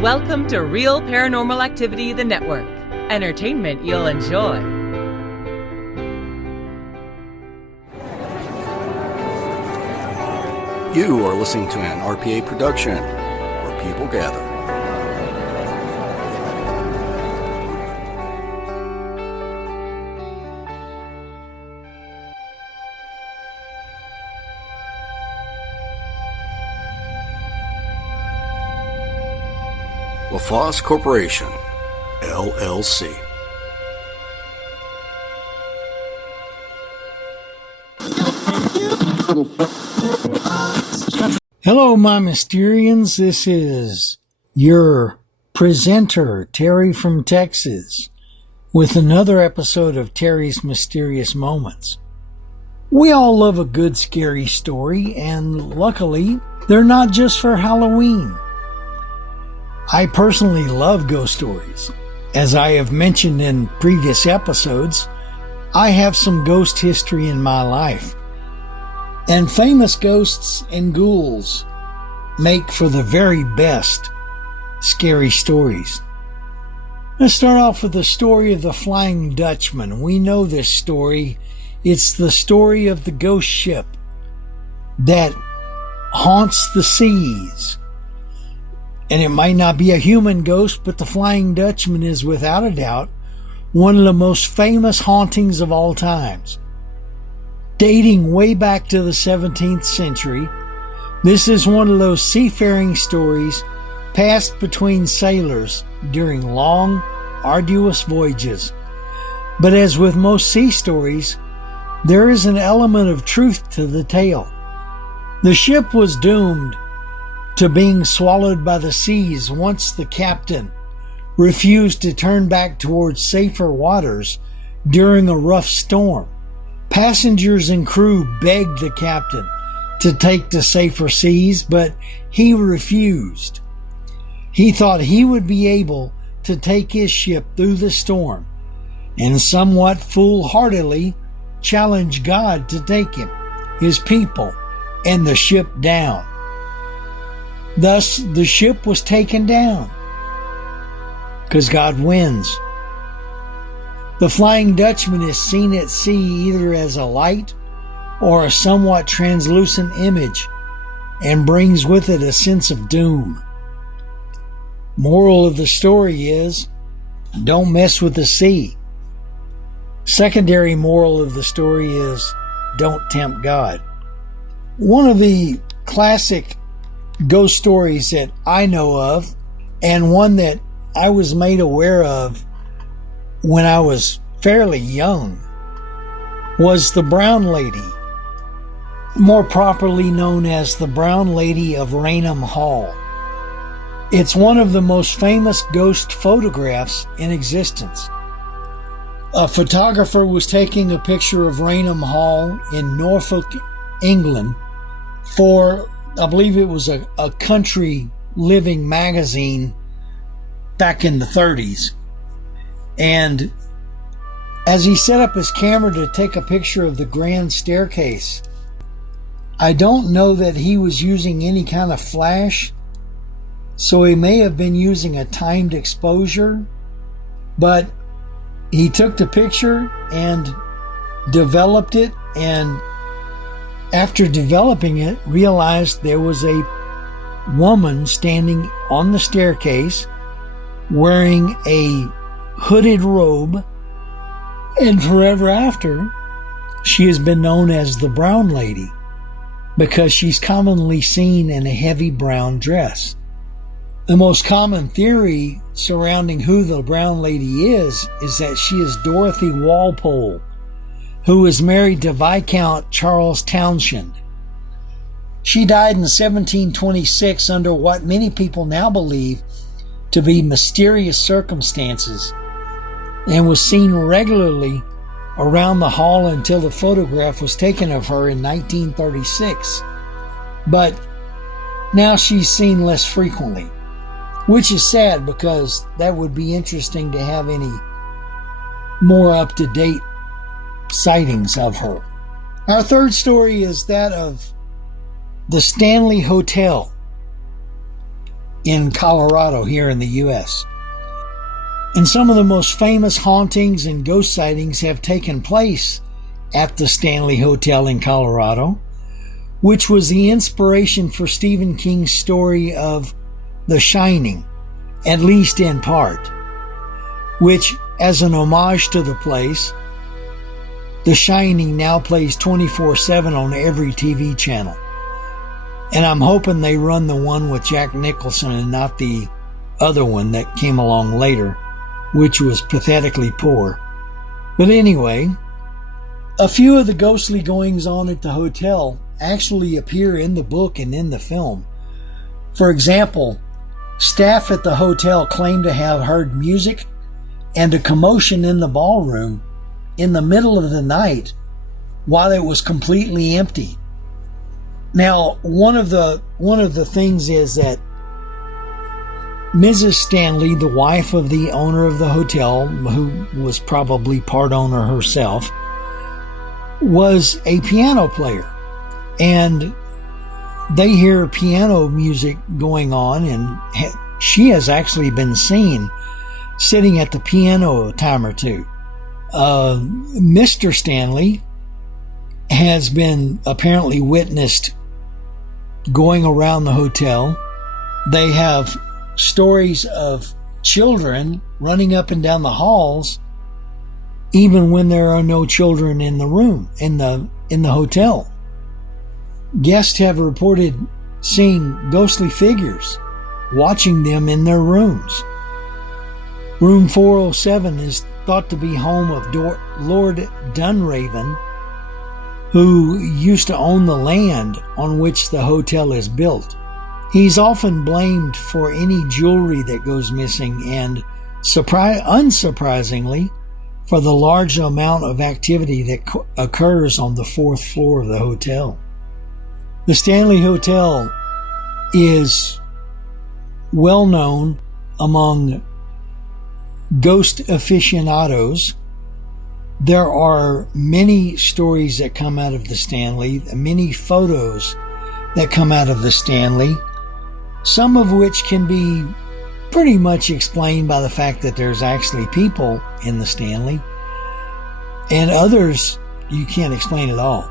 Welcome to Real Paranormal Activity, the network. Entertainment you'll enjoy. You are listening to an RPA production, where people gather. LaFosse Corporation, LLC. Hello, my Mysterians. This is your presenter, Terry from Texas, with another episode of Terry's Mysterious Moments. We all love a good scary story, and luckily, they're not just for Halloween. I personally love ghost stories. As I have mentioned in previous episodes, I have some ghost history in my life. And famous ghosts and ghouls make for the very best scary stories. Let's start off with the story of the Flying Dutchman. We know this story. It's the story of the ghost ship that haunts the seas. And it might not be a human ghost, but the Flying Dutchman is without a doubt one of the most famous hauntings of all times. Dating way back to the 17th century, this is one of those seafaring stories passed between sailors during long, arduous voyages. But as with most sea stories, there is an element of truth to the tale. The ship was doomed to being swallowed by the seas once the captain refused to turn back towards safer waters during a rough storm. Passengers and crew begged the captain to take to safer seas, but he refused. He thought he would be able to take his ship through the storm, and somewhat foolhardily challenged God to take him, his people, and the ship down. Thus, the ship was taken down, because God wins. The Flying Dutchman is seen at sea either as a light or a somewhat translucent image, and brings with it a sense of doom. Moral of the story is, don't mess with the sea. Secondary moral of the story is, don't tempt God. One of the classic ghost stories that I know of, and one that I was made aware of when I was fairly young, was the Brown Lady, more properly known as the Brown Lady of Raynham Hall. It's one of the most famous ghost photographs in existence. A photographer was taking a picture of Raynham Hall in Norfolk, England, for I believe it was a country living magazine back in the 30s. And as he set up his camera to take a picture of the grand staircase, I don't know that he was using any kind of flash, so he may have been using a timed exposure, but he took the picture and developed it, and after developing it, realized there was a woman standing on the staircase wearing a hooded robe, and forever after, she has been known as the Brown Lady because she's commonly seen in a heavy brown dress. The most common theory surrounding who the Brown Lady is that she is Dorothy Walpole, who was married to Viscount Charles Townshend. She died in 1726 under what many people now believe to be mysterious circumstances, and was seen regularly around the hall until the photograph was taken of her in 1936. But now she's seen less frequently, which is sad because that would be interesting to have any more up-to-date sightings of her. Our third story is that of the Stanley Hotel. in Colorado here in the U.S. And some of the most famous hauntings and ghost sightings have taken place at the Stanley Hotel in Colorado, which was the inspiration for Stephen King's story of The Shining, at least in part, which, as an homage to the place, The Shining now plays 24/7 on every TV channel. And I'm hoping they run the one with Jack Nicholson and not the other one that came along later, which was pathetically poor. But anyway, a few of the ghostly goings-on at the hotel actually appear in the book and in the film. For example, staff at the hotel claim to have heard music and a commotion in the ballroom in the middle of the night while it was completely empty. Now, one of the things is that Mrs. Stanley, the wife of the owner of the hotel, who was probably part owner herself, was a piano player. And they hear piano music going on, and she has actually been seen sitting at the piano a time or two. Mr. Stanley has been apparently witnessed going around the hotel. They have stories of children running up and down the halls, even when there are no children in the room, in the hotel. Guests have reported seeing ghostly figures, watching them in their rooms. Room 407 is thought to be home of Lord Dunraven, who used to own the land on which the hotel is built. He's often blamed for any jewelry that goes missing and, unsurprisingly, for the large amount of activity that occurs on the 4th floor of the hotel. The Stanley Hotel is well known among ghost aficionados. There are many stories that come out of the Stanley, many photos that come out of the Stanley, some of which can be pretty much explained by the fact that there's actually people in the Stanley, and others you can't explain at all.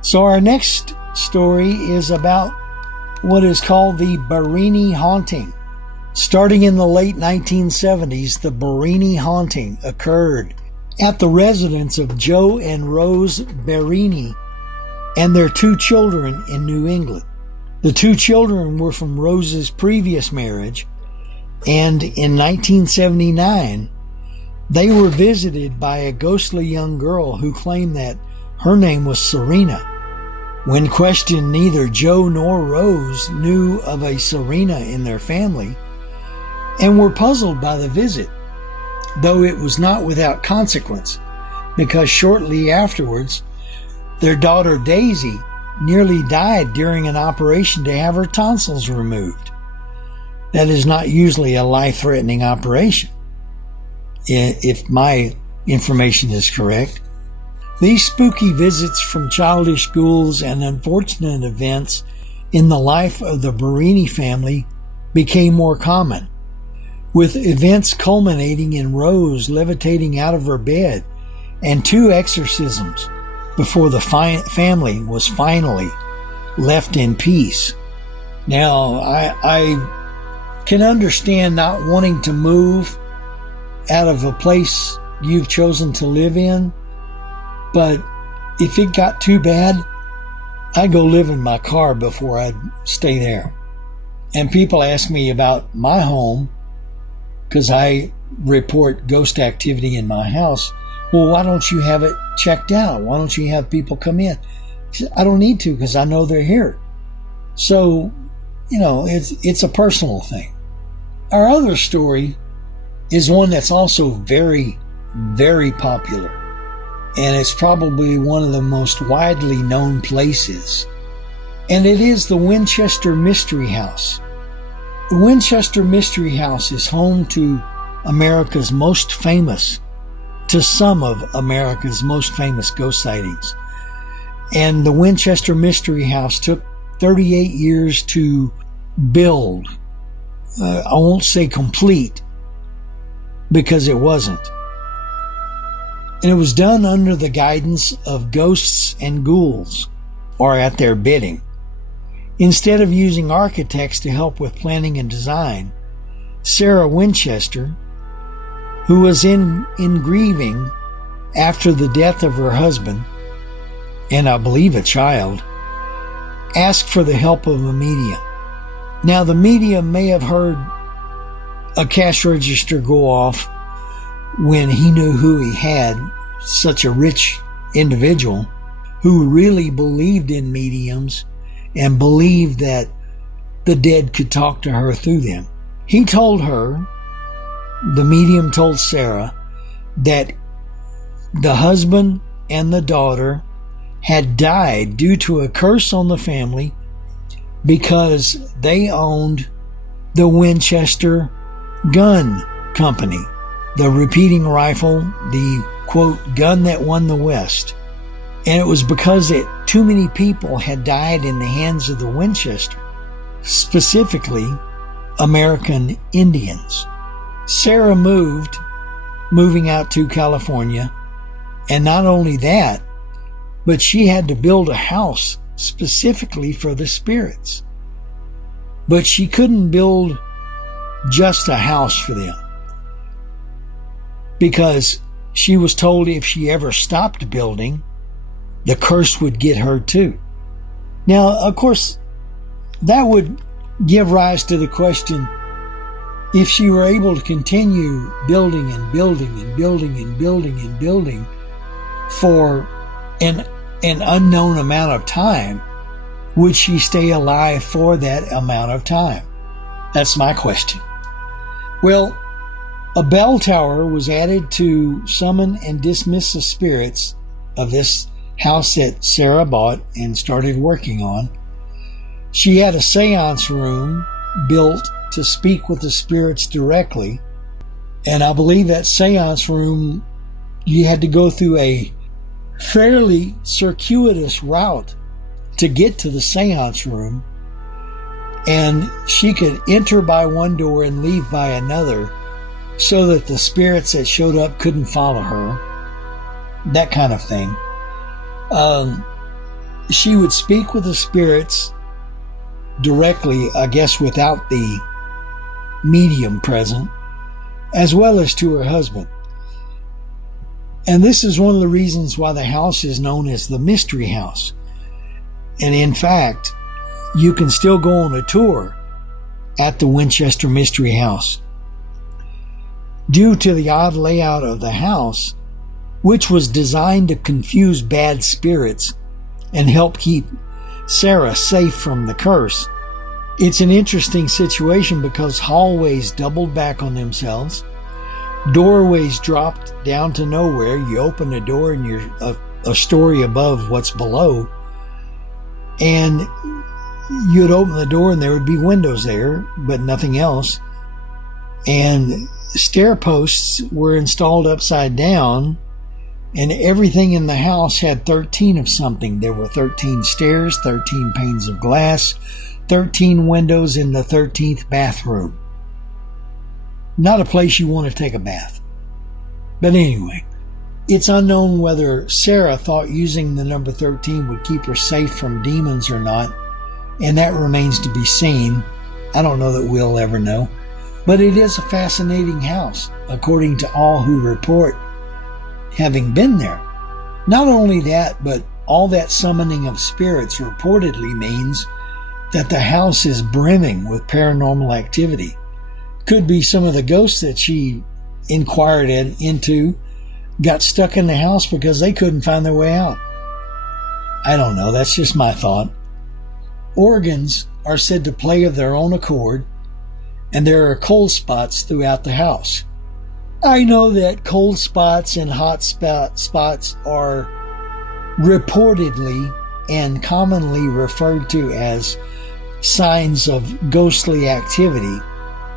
So our next story is about what is called the Barini haunting. Starting in the late 1970s, the Barini haunting occurred at the residence of Joe and Rose Barini and their 2 children in New England. The 2 children were from Rose's previous marriage, and in 1979, they were visited by a ghostly young girl who claimed that her name was Serena. When questioned, neither Joe nor Rose knew of a Serena in their family and were puzzled by the visit, though it was not without consequence, because shortly afterwards, their daughter Daisy nearly died during an operation to have her tonsils removed. That is not usually a life-threatening operation, if my information is correct. These spooky visits from childish ghouls and unfortunate events in the life of the Barini family became more common, with events culminating in Rose levitating out of her bed and 2 exorcisms before the family was finally left in peace. Now, I can understand not wanting to move out of a place you've chosen to live in, but if it got too bad, I'd go live in my car before I'd stay there. And people ask me about my home because I report ghost activity in my house. Well, why don't you have it checked out? Why don't you have people come in? I don't need to because I know they're here. So, it's a personal thing. Our other story is one that's also very, very popular. And it's probably one of the most widely known places. And it is the Winchester Mystery House. The Winchester Mystery House is home to some of America's most famous ghost sightings. And the Winchester Mystery House took 38 years to build I won't say complete, because it wasn't. And it was done under the guidance of ghosts and ghouls, or at their bidding. Instead of using architects to help with planning and design, Sarah Winchester, who was in grieving after the death of her husband, and I believe a child, asked for the help of a medium. Now, the medium may have heard a cash register go off when he knew who he had, such a rich individual who really believed in mediums and believed that the dead could talk to her through them. He told her, the medium told Sarah, that the husband and the daughter had died due to a curse on the family because they owned the Winchester Gun Company, the repeating rifle, the, quote, gun that won the West. And it was because too many people had died in the hands of the Winchester, specifically American Indians. Sarah moving out to California, and not only that, but she had to build a house specifically for the spirits. But she couldn't build just a house for them, because she was told if she ever stopped building, the curse would get her too. Now, of course, that would give rise to the question, if she were able to continue building and building and building and building and building for an unknown amount of time, would she stay alive for that amount of time? That's my question. Well, a bell tower was added to summon and dismiss the spirits of this house that Sarah bought and started working on. She had a seance room built to speak with the spirits directly. And I believe that seance room, you had to go through a fairly circuitous route to get to the seance room. And she could enter by one door and leave by another so that the spirits that showed up couldn't follow her. That kind of thing. She would speak with the spirits directly, I guess, without the medium present, as well as to her husband. And this is one of the reasons why the house is known as the Mystery House. And in fact, you can still go on a tour at the Winchester Mystery House. Due to the odd layout of the house, which was designed to confuse bad spirits and help keep Sarah safe from the curse, it's an interesting situation because hallways doubled back on themselves, doorways dropped down to nowhere. You open a door and you're a story above what's below, and you'd open the door and there would be windows there, but nothing else. And stair posts were installed upside down, and everything in the house had 13 of something. There were 13 stairs, 13 panes of glass, 13 windows in the 13th bathroom. Not a place you want to take a bath. But anyway, it's unknown whether Sarah thought using the number 13 would keep her safe from demons or not, and that remains to be seen. I don't know that we'll ever know. But it is a fascinating house, according to all who report having been there. Not only that, but all that summoning of spirits reportedly means that the house is brimming with paranormal activity. Could be some of the ghosts that she inquired into got stuck in the house because they couldn't find their way out. I don't know, that's just my thought. Organs are said to play of their own accord, and there are cold spots throughout the house. I know that cold spots and hot spots are reportedly and commonly referred to as signs of ghostly activity,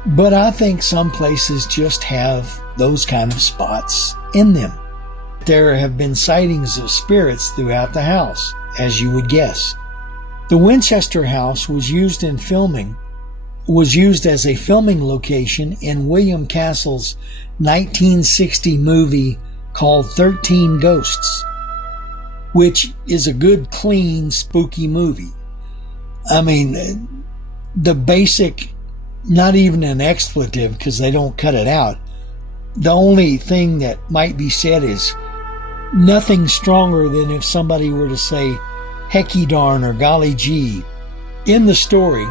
but I think some places just have those kind of spots in them. There have been sightings of spirits throughout the house, as you would guess. The Winchester house was used in filming was used as a filming location in William Castle's 1960 movie called 13 Ghosts, which is a good, clean, spooky movie. I mean, the basic, not even an expletive because they don't cut it out. The only thing that might be said is nothing stronger than if somebody were to say hecky darn or golly gee. In the story,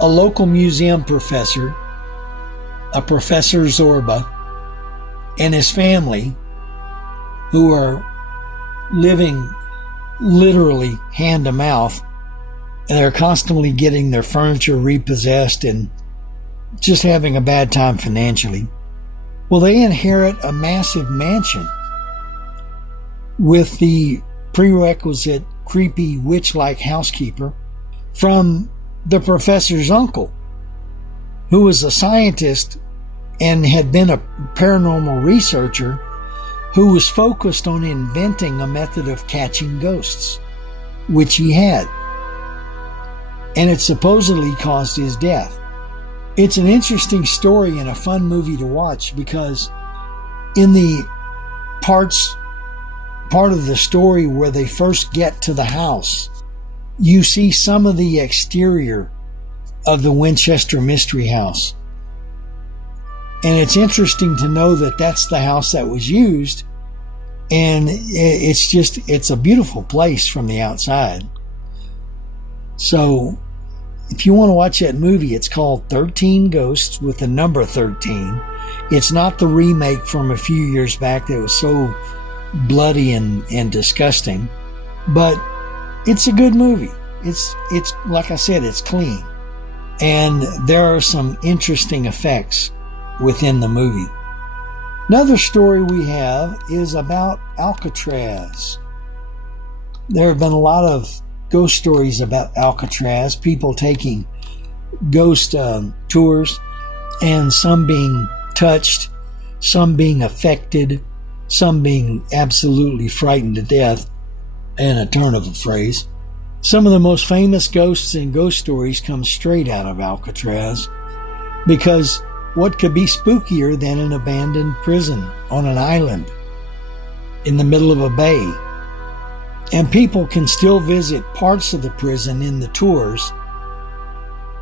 a local museum professor, a Professor Zorba, and his family, who are living literally hand to mouth, and they're constantly getting their furniture repossessed and just having a bad time financially. Well, they inherit a massive mansion with the prerequisite creepy witch-like housekeeper from the professor's uncle, who was a scientist and had been a paranormal researcher who was focused on inventing a method of catching ghosts, which he had. And it supposedly caused his death. It's an interesting story and a fun movie to watch because in the part of the story where they first get to the house, you see some of the exterior of the Winchester Mystery House. And it's interesting to know that that's the house that was used. And it's a beautiful place from the outside. So if you want to watch that movie, it's called 13 Ghosts with the number 13. It's not the remake from a few years back that was so bloody and disgusting, but it's a good movie. It's like I said, it's clean. And there are some interesting effects within the movie. Another story we have is about Alcatraz. There have been a lot of ghost stories about Alcatraz, people taking ghost tours, and some being touched, some being affected, some being absolutely frightened to death, and a turn of a phrase. Some of the most famous ghosts and ghost stories come straight out of Alcatraz, because what could be spookier than an abandoned prison on an island in the middle of a bay? And people can still visit parts of the prison in the tours,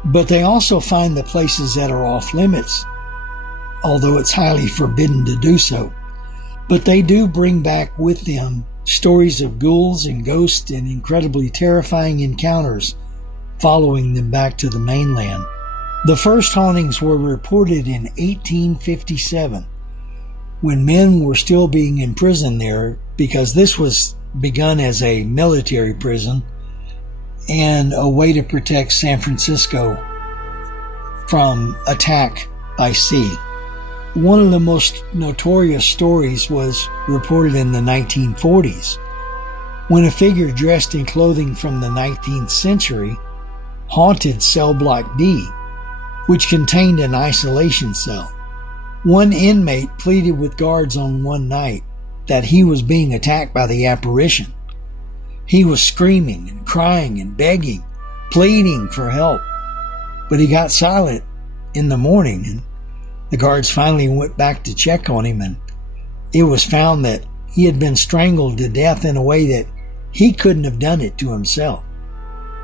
but they also find the places that are off limits, although it's highly forbidden to do so. But they do bring back with them stories of ghouls and ghosts and incredibly terrifying encounters following them back to the mainland. The first hauntings were reported in 1857, when men were still being imprisoned there, because this was begun as a military prison and a way to protect San Francisco from attack by sea. One of the most notorious stories was reported in the 1940s, when a figure dressed in clothing from the 19th century haunted Cell Block D, which contained an isolation cell. One inmate pleaded with guards on one night that he was being attacked by the apparition. He was screaming and crying and begging, pleading for help, but he got silent in the morning, and the guards finally went back to check on him, and it was found that he had been strangled to death in a way that he couldn't have done it to himself.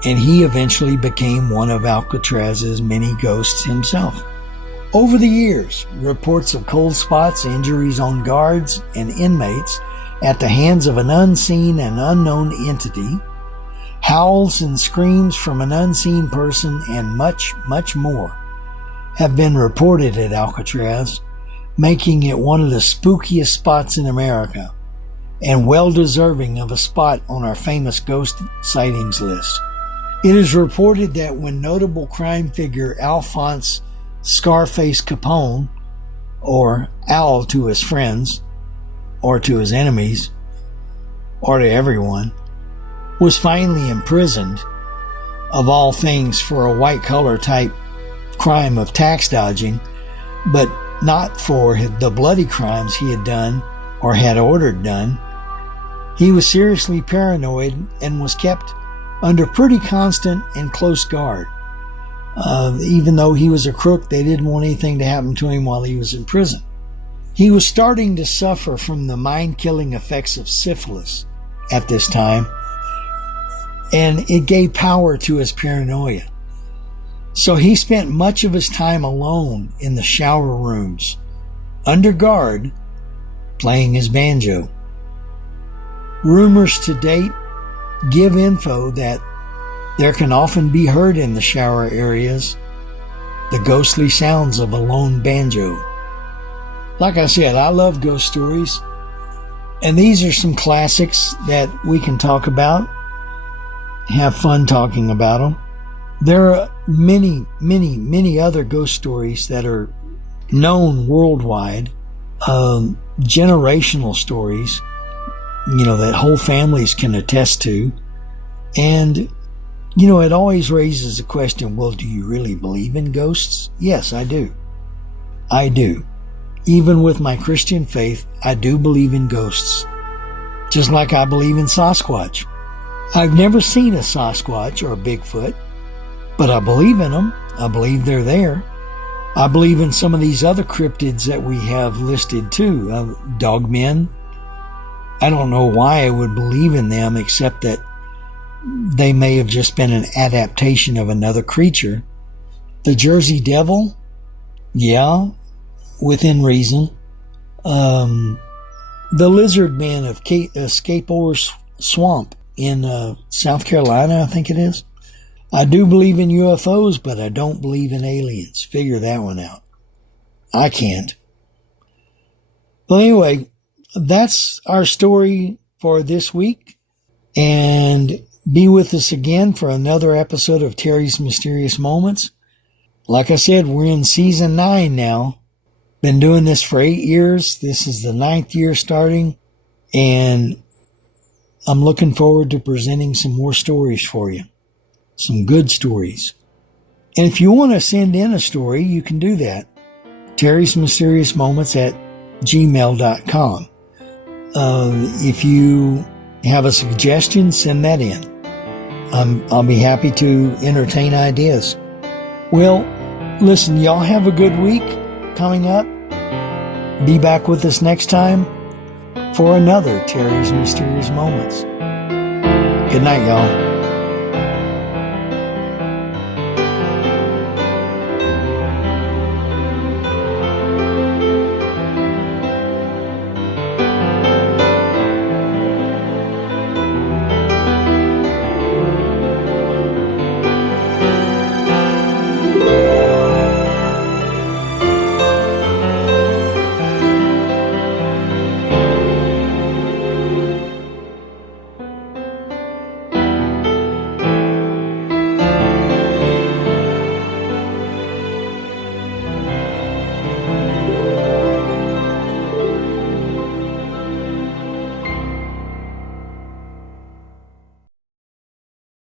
And he eventually became one of Alcatraz's many ghosts himself. Over the years, reports of cold spots, injuries on guards and inmates at the hands of an unseen and unknown entity, howls and screams from an unseen person, and much, much more have been reported at Alcatraz, making it one of the spookiest spots in America and well deserving of a spot on our famous ghost sightings list. It is reported that when notable crime figure Alphonse Scarface Capone, or Al to his friends, or to his enemies, or to everyone, was finally imprisoned, of all things for a white-collar type crime of tax dodging, but not for the bloody crimes he had done or had ordered done. He was seriously paranoid and was kept under pretty constant and close guard. Even though he was a crook, they didn't want anything to happen to him while he was in prison. He was starting to suffer from the mind-killing effects of syphilis at this time, and it gave power to his paranoia. So he spent much of his time alone in the shower rooms, under guard, playing his banjo. Rumors to date give info that there can often be heard in the shower areas the ghostly sounds of a lone banjo. Like I said, I love ghost stories, and these are some classics that we can talk about, have fun talking about them. There are many, many, many other ghost stories that are known worldwide, generational stories, that whole families can attest to. And, it always raises the question, well, do you really believe in ghosts? Yes, I do. I do. Even with my Christian faith, I do believe in ghosts. Just like I believe in Sasquatch. I've never seen a Sasquatch or a Bigfoot, but I believe in them. I believe they're there. I believe in some of these other cryptids that we have listed too. Dogmen. I don't know why I would believe in them, except that they may have just been an adaptation of another creature. The Jersey Devil? Yeah, within reason. The Lizard Man of Escape Swamp in South Carolina, I think it is. I do believe in UFOs, but I don't believe in aliens. Figure that one out. I can't. Well, anyway, that's our story for this week. And be with us again for another episode of Terry's Mysterious Moments. Like I said, we're in season 9 now. Been doing this for 8 years. This is the 9th year starting. And I'm looking forward to presenting some more stories for you. Some good stories. And if you want to send in a story, you can do that. Terry's Mysterious Moments at gmail.com. If you have a suggestion, send that in. I'll be happy to entertain ideas. Well, listen, y'all have a good week coming up. Be back with us next time for another Terry's Mysterious Moments. Good night, y'all.